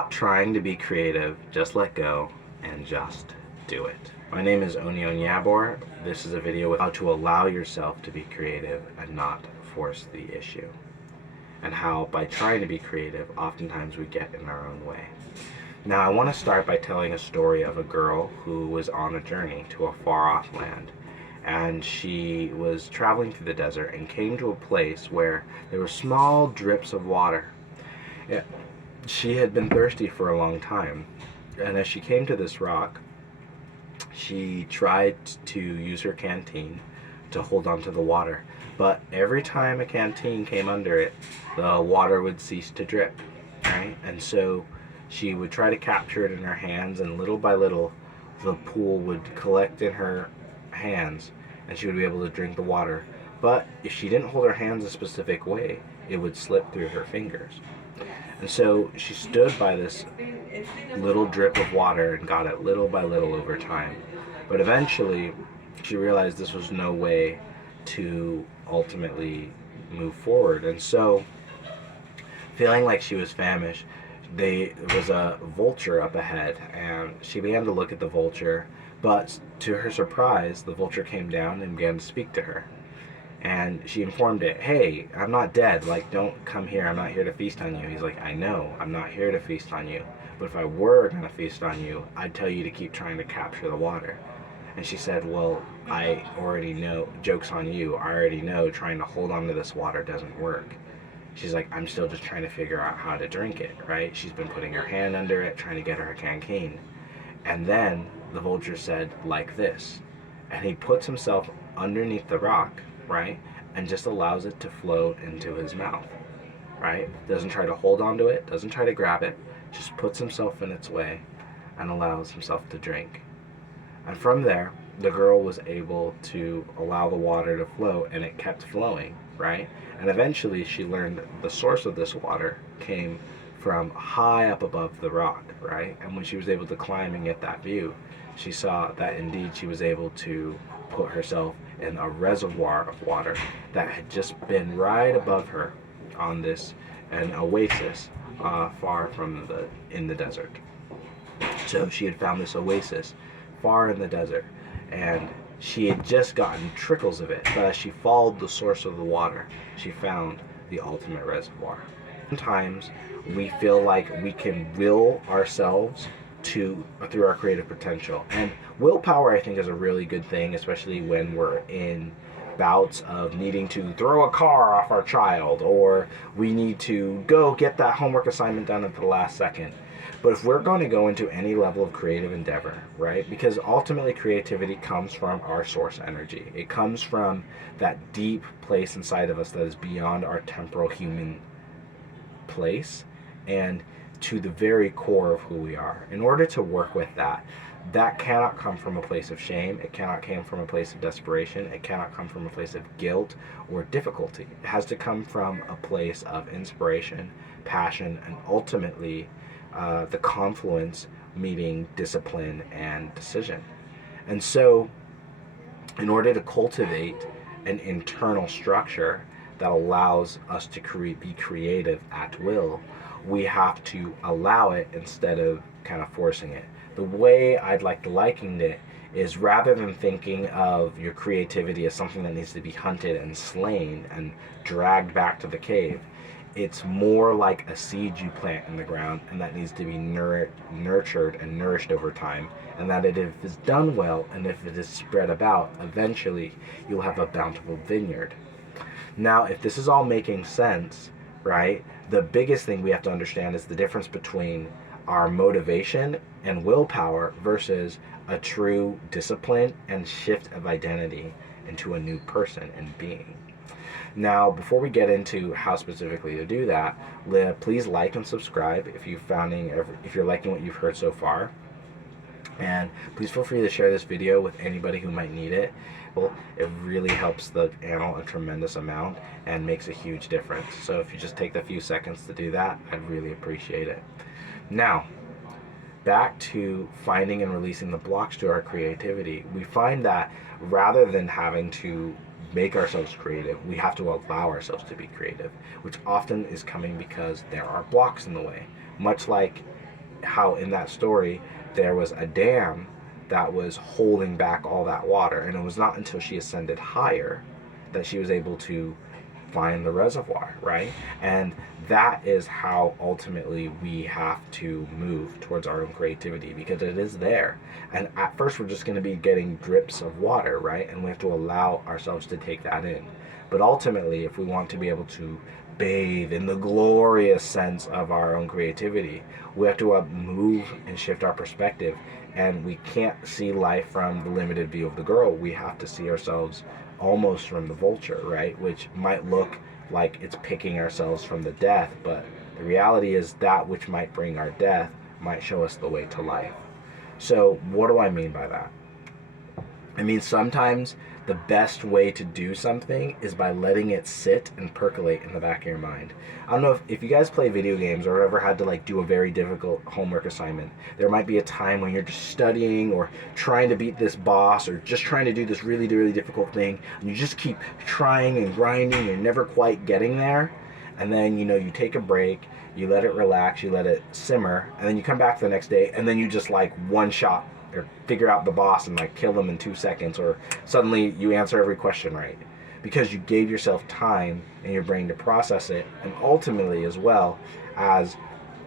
Stop trying to be creative, just let go, and just do it. My name is Onion Yabor. This is a video with how to allow yourself to be creative and not force the issue. And how, by trying to be creative, oftentimes we get in our own way. Now, I want to start by telling a story of a girl who was on a journey to a far-off land. And she was traveling through the desert and came to a place where there were small drips of water. She had been thirsty for a long time. And as she came to this rock, she tried to use her canteen to hold on to the water. But every time a canteen came under it, the water would cease to drip, right? And so she would try to capture it in her hands, and little by little, the pool would collect in her hands, and she would be able to drink the water. But if she didn't hold her hands a specific way, it would slip through her fingers. And so she stood by this little drip of water and got it little by little over time. But eventually, she realized this was no way to ultimately move forward. And so, feeling like she was famished, there was a vulture up ahead, and she began to look at the vulture, but to her surprise, the vulture came down and began to speak to her. And she informed it, "Hey, I'm not dead, like, don't come here, I'm not here to feast on you." He's like, "I know, I'm not here to feast on you, but if I were going to feast on you, I'd tell you to keep trying to capture the water." And she said, "Well, I already know, joke's on you, I already know trying to hold on to this water doesn't work." She's like, "I'm still just trying to figure out how to drink it," right? She's been putting her hand under it, trying to get her canteen. And then the vulture said, "Like this." And he puts himself underneath the rock, right? And just allows it to float into his mouth, right? Doesn't try to hold onto it, doesn't try to grab it, just puts himself in its way and allows himself to drink. And from there, the girl was able to allow the water to flow, and it kept flowing, right? And eventually she learned the source of this water came from high up above the rock, right? And when she was able to climb and get that view, she saw that indeed she was able to put herself in a reservoir of water that had just been right above her on this an oasis far from in the desert. So she had found this oasis far in the desert, and she had just gotten trickles of it, but as she followed the source of the water, she found the ultimate reservoir. Sometimes we feel like we can will ourselves through our creative potential, and willpower, I think, is a really good thing, especially when we're in bouts of needing to throw a car off our child, or we need to go get that homework assignment done at the last second. But if we're going to go into any level of creative endeavor, right, because ultimately creativity comes from our source energy. It comes from that deep place inside of us that is beyond our temporal human place and to the very core of who we are. In order to work with that, that cannot come from a place of shame. It cannot come from a place of desperation. It cannot come from a place of guilt or difficulty. It has to come from a place of inspiration, passion, and ultimately the confluence meeting discipline and decision. And so, in order to cultivate an internal structure that allows us to be creative at will, we have to allow it instead of kind of forcing it. The way I'd like to liken it is, rather than thinking of your creativity as something that needs to be hunted and slain and dragged back to the cave, it's more like a seed you plant in the ground, and that needs to be nurtured and nourished over time, and that if it's done well and if it is spread about, eventually you'll have a bountiful vineyard. Now, if this is all making sense, right, the biggest thing we have to understand is the difference between our motivation and willpower versus a true discipline and shift of identity into a new person and being. Now, before we get into how specifically to do that, please like and subscribe if you're liking what you've heard so far. And please feel free to share this video with anybody who might need it. It really helps the channel a tremendous amount and makes a huge difference. So if you just take the few seconds to do that, I'd really appreciate it. Now, back to finding and releasing the blocks to our creativity. We find that rather than having to make ourselves creative, we have to allow ourselves to be creative, which often is coming because there are blocks in the way. Much like how in that story there was a dam that was holding back all that water, and it was not until she ascended higher that she was able to find the reservoir, right? And that is how ultimately we have to move towards our own creativity, because it is there. And at first we're just going to be getting drips of water, right? And we have to allow ourselves to take that in. But ultimately, if we want to be able to bathe in the glorious sense of our own creativity, we have to move and shift our perspective. And we can't see life from the limited view of the girl. We have to see ourselves almost from the vulture, right? Which might look like it's picking ourselves from the death, but the reality is that which might bring our death might show us the way to life. So what do I mean by that? I mean, sometimes the best way to do something is by letting it sit and percolate in the back of your mind. I don't know if you guys play video games or ever had to like do a very difficult homework assignment. There might be a time when you're just studying or trying to beat this boss or just trying to do this really, really difficult thing, and you just keep trying and grinding, you're never quite getting there. And then, you take a break, you let it relax, you let it simmer, and then you come back the next day, and then you just like one shot or figure out the boss and like kill them in 2 seconds, or suddenly you answer every question right because you gave yourself time in your brain to process it. And ultimately, as well as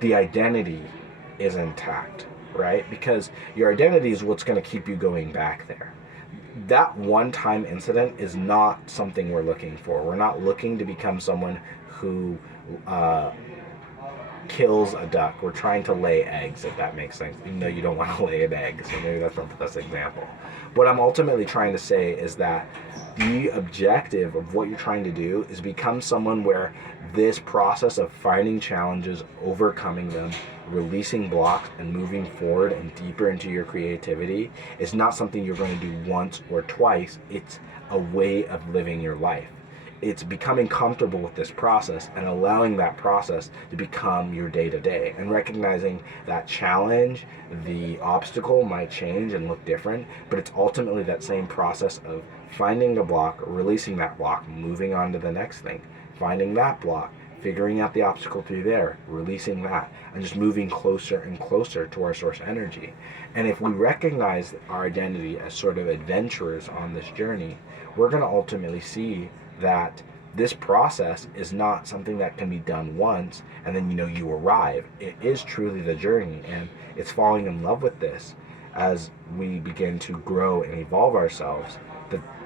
the identity is intact, right? Because your identity is what's going to keep you going back there. That one-time incident is not something we're looking for. We're not looking to become someone who kills a duck. We're trying to lay eggs, if that makes sense, even though you don't want to lay an egg, so maybe that's not the best example. What I'm ultimately trying to say is that the objective of what you're trying to do is become someone where this process of finding challenges, overcoming them, releasing blocks, and moving forward and deeper into your creativity is not something you're going to do once or twice. It's a way of living your life. It's becoming comfortable with this process and allowing that process to become your day-to-day, and recognizing that challenge, the obstacle might change and look different, but it's ultimately that same process of finding the block, releasing that block, moving on to the next thing, finding that block, figuring out the obstacle through there, releasing that, and just moving closer and closer to our source energy. And if we recognize our identity as sort of adventurers on this journey, we're going to ultimately see that this process is not something that can be done once and then you arrive. It is truly the journey, and it's falling in love with this as we begin to grow and evolve ourselves,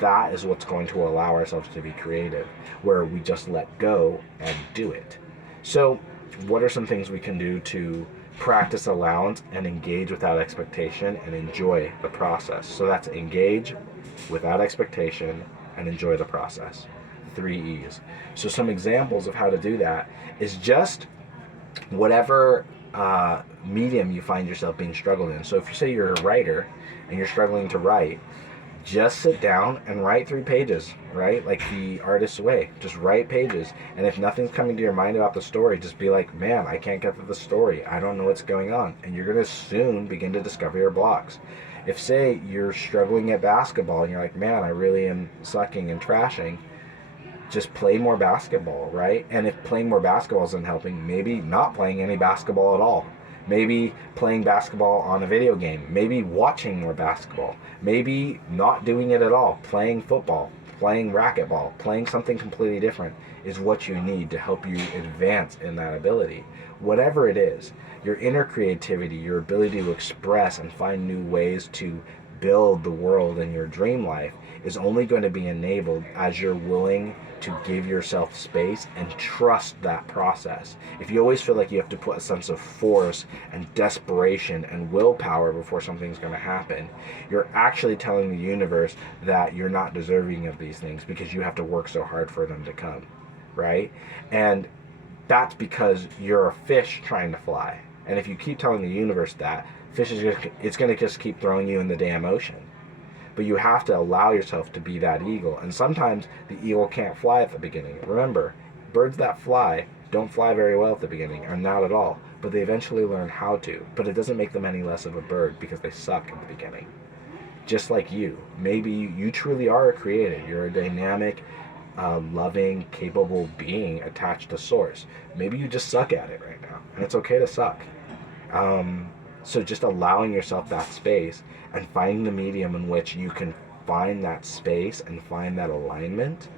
that is what's going to allow ourselves to be creative, where we just let go and do it. So what are some things we can do to practice allowance and engage without expectation and enjoy the process? So that's engage without expectation and enjoy the process. 3 E's. So some examples of how to do that is just whatever medium you find yourself being struggled in. So if you say you're a writer and you're struggling to write, just sit down and write 3 pages, right? Like the artist's way. Just write pages. And if nothing's coming to your mind about the story, just be like, man, I can't get to the story. I don't know what's going on. And you're going to soon begin to discover your blocks. If, say, you're struggling at basketball and you're like, man, I really am sucking and trashing, just play more basketball, right? And if playing more basketball isn't helping, maybe not playing any basketball at all. Maybe playing basketball on a video game. Maybe watching more basketball. Maybe not doing it at all. Playing football, playing racquetball, playing something completely different is what you need to help you advance in that ability. Whatever it is, your inner creativity, your ability to express and find new ways to build the world in your dream life is only going to be enabled as you're willing to give yourself space and trust that process. If you always feel like you have to put a sense of force and desperation and willpower before something's going to happen, you're actually telling the universe that you're not deserving of these things because you have to work so hard for them to come, right? And that's because you're a fish trying to fly. And if you keep telling the universe that, it's going to just keep throwing you in the damn ocean. But you have to allow yourself to be that eagle. And sometimes the eagle can't fly at the beginning. Remember, birds that fly don't fly very well at the beginning, or not at all. But they eventually learn how to. But it doesn't make them any less of a bird because they suck at the beginning. Just like you. Maybe you truly are a creative. You're a dynamic, loving, capable being attached to source. Maybe you just suck at it right now. And it's okay to suck. So just allowing yourself that space and finding the medium in which you can find that space and find that alignment,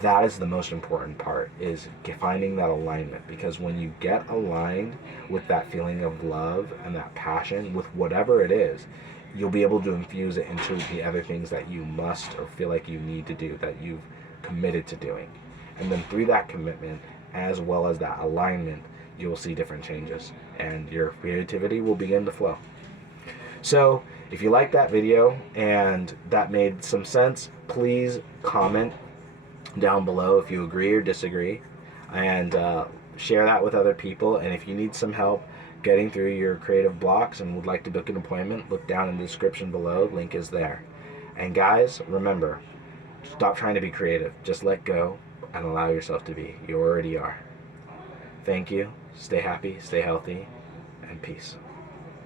that is the most important part, is finding that alignment. Because when you get aligned with that feeling of love and that passion with whatever it is, you'll be able to infuse it into the other things that you must or feel like you need to do, that you've committed to doing. And then through that commitment, as well as that alignment, you will see different changes and your creativity will begin to flow. So if you like that video and that made some sense, please comment down below if you agree or disagree, and share that with other people. And if you need some help getting through your creative blocks and would like to book an appointment, look down in the description below. Link is there. And guys, remember, stop trying to be creative. Just let go and allow yourself to be. You already are. Thank you. Stay happy, stay healthy, and peace.